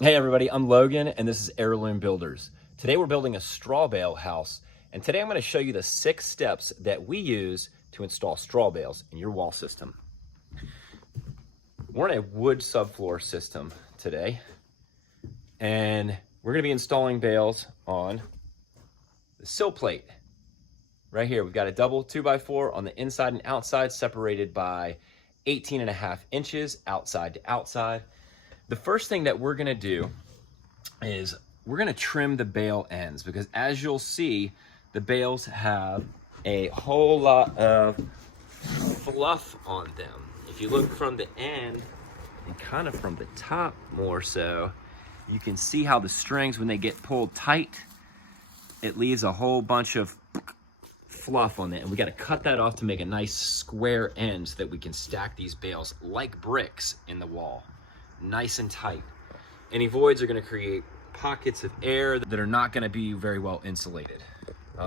Hey everybody, I'm Logan and this is Heirloom Builders. Today we're building a straw bale house, and today I'm going to show you the 6 steps that we use to install straw bales in your wall system. We're in a wood subfloor system today, and we're going to be installing bales on the sill plate. Right here we've got a double 2x4 on the inside and outside, separated by 18.5 inches outside to outside. The first thing that we're going to do is we're going to trim the bale ends, because as you'll see, the bales have a whole lot of fluff on them. If you look from the end and kind of from the top more so, you can see how the strings, when they get pulled tight, it leaves a whole bunch of fluff on it, and we got to cut that off to make a nice square end so that we can stack these bales like bricks in the wall, nice and tight. Any voids are going to create pockets of air that are not going to be very well insulated.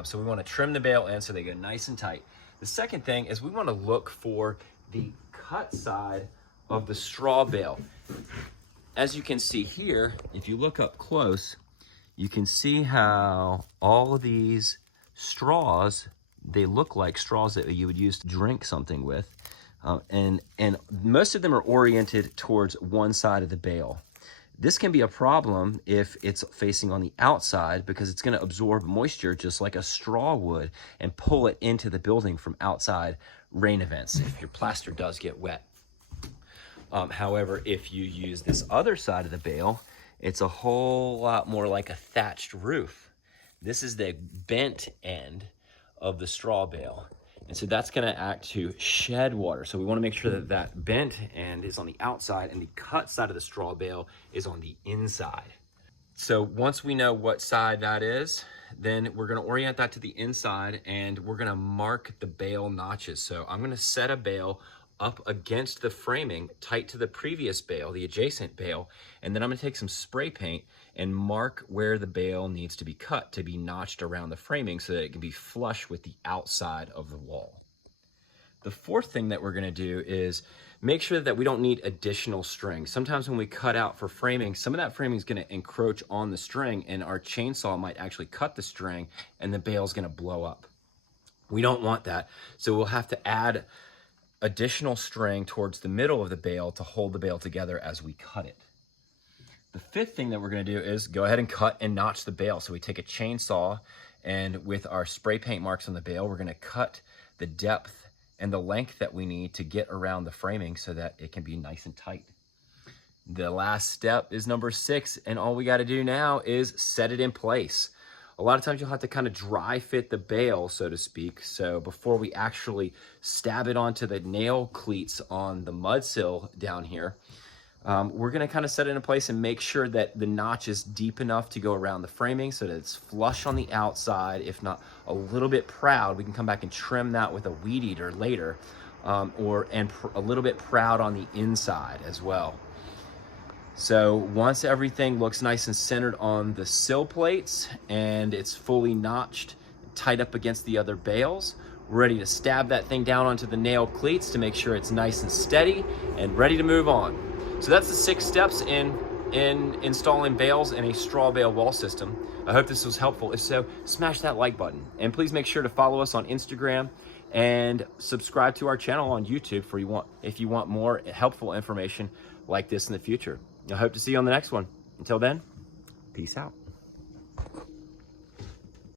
So we want to trim the bale ends so they get nice and tight. The second thing is we want to look for the cut side of the straw bale. As you can see here, if you look up close, you can see how all of these straws, they look like straws that you would use to drink something with. And most of them are oriented towards one side of the bale. This can be a problem if it's facing on the outside, because it's going to absorb moisture just like a straw would and pull it into the building from outside rain events if your plaster does get wet. However, if you use this other side of the bale, it's a whole lot more like a thatched roof. This is the bent end of the straw bale. And so that's going to act to shed water. So we want to make sure that that bent end is on the outside and the cut side of the straw bale is on the inside. So once we know what side that is, then we're going to orient that to the inside, and we're going to mark the bale notches. So I'm going to set a bale up against the framing tight to the previous bale, the adjacent bale, and then I'm going to take some spray paint and mark where the bale needs to be cut to be notched around the framing so that it can be flush with the outside of the wall. The fourth thing that we're going to do is make sure that we don't need additional string. Sometimes when we cut out for framing, some of that framing is going to encroach on the string, and our chainsaw might actually cut the string and the bale is going to blow up. We don't want that, so we'll have to add additional string towards the middle of the bale to hold the bale together as we cut it. The fifth thing that we're going to do is go ahead and cut and notch the bale. So we take a chainsaw, and with our spray paint marks on the bale, we're going to cut the depth and the length that we need to get around the framing so that it can be nice and tight. The last step is number 6, and all we got to do now is set it in place. A lot of times you'll have to kind of dry fit the bale, so to speak. So before we actually stab it onto the nail cleats on the mud sill down here, we're going to kind of set it in place and make sure that the notch is deep enough to go around the framing so that it's flush on the outside, if not a little bit proud. We can come back and trim that with a weed eater later, and a little bit proud on the inside as well. So once everything looks nice and centered on the sill plates and it's fully notched, tight up against the other bales, we're ready to stab that thing down onto the nail cleats to make sure it's nice and steady and ready to move on. So that's the 6 steps in installing bales in a straw bale wall system. I hope this was helpful. If so, smash that like button, and please make sure to follow us on Instagram and subscribe to our channel on YouTube if you want more helpful information like this in the future. I hope to see you on the next one. Until then, peace out.